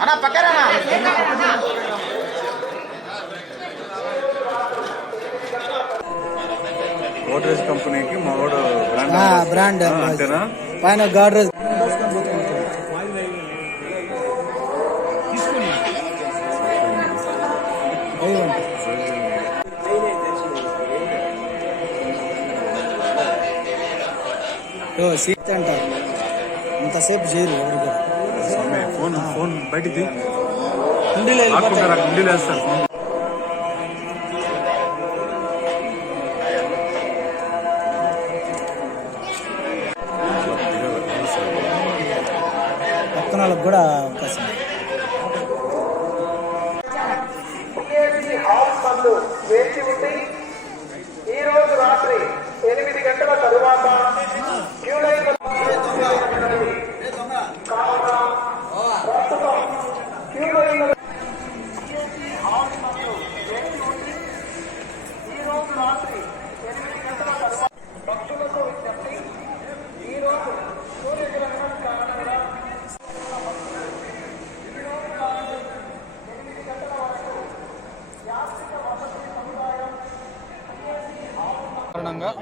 అన్నా పక్కరానా గోడ్రేజ్ కంపెనీకి బ్రాండ్ పైన గోడ్రేజ్. సీట్ అంటారు అంతసేపు చేయరు స్వామి ఫోన్ ఫోన్ బయటికి ఆడుకుంటారా గుండీ లేస్తారు ఫోన్ పక్కన వాళ్ళకి కూడా が。